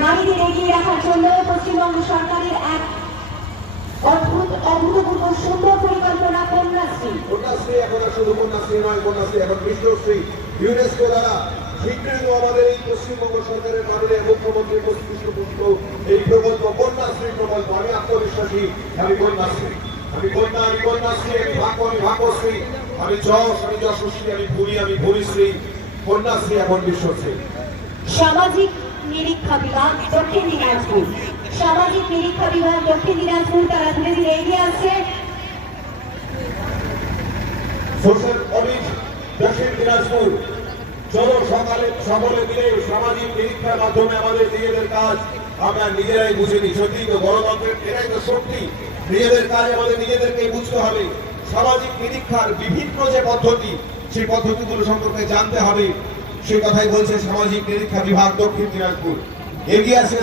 নারীদের এগিয়ে রাখার জন্য পশ্চিমবঙ্গ সরকারের এক অভূতপূর্ব সুন্দর পরিকল্পনা কন্যাশ্রী। কন্যাশ্রী এখন শুধু কন্যাশ্রী নয়, কন্যাশ্রী এখন বিশ্বশ্রী। ইউনেস্কো দ্বারা স্বীকৃত আমাদের এই পশ্চিমবঙ্গ সরকারের মাননীয় মুখ্যমন্ত্রী পুষ্পপুষ্ট এই প্রকল্প কন্যাশ্রী প্রকল্প। আমি আত্মবিশ্বাসী, আমি কন্যাশ্রী, আমি কন্যা, আমি কন্যাশ্রী, আমি ভাগ্য, আমি ভাগ্যশ্রী, আমি যশ, আমি যশস্বী, আমি ভূমি, আমি ভূমিশ্রী। কন্যাশ্রী এখন বিশ্বশ্রী। সামাজিক নিরীক্ষা বিভাগ দক্ষিণ দিনাজপুর, সামাজিক নিরীক্ষা বিভাগ দক্ষিণ দিনাজপুর তারা ধীরে ধীরে এগিয়ে আসছে। সোশ্যাল অডিট দক্ষিণ দিনাজপুর, চলো সকালে সকলে মিলে সামাজিক নিরীক্ষার মাধ্যমে আমাদের নিজেদের কাজ আমরা নিজেরাই বুঝে নিই। সত্যি তো গণতন্ত্রের এটাই তো শক্তি। নিজেদের কাজ আমাদের নিজেদেরকেই বুঝতে হবে। সামাজিক নিরীক্ষার বিভিন্ন যে পদ্ধতি, সেই পদ্ধতিগুলো সম্পর্কে জানতে হবে। সেই কথাই বলছে সামাজিক নিরীক্ষা বিভাগ দক্ষিণ দিনাজপুর। এগিয়ে আসছে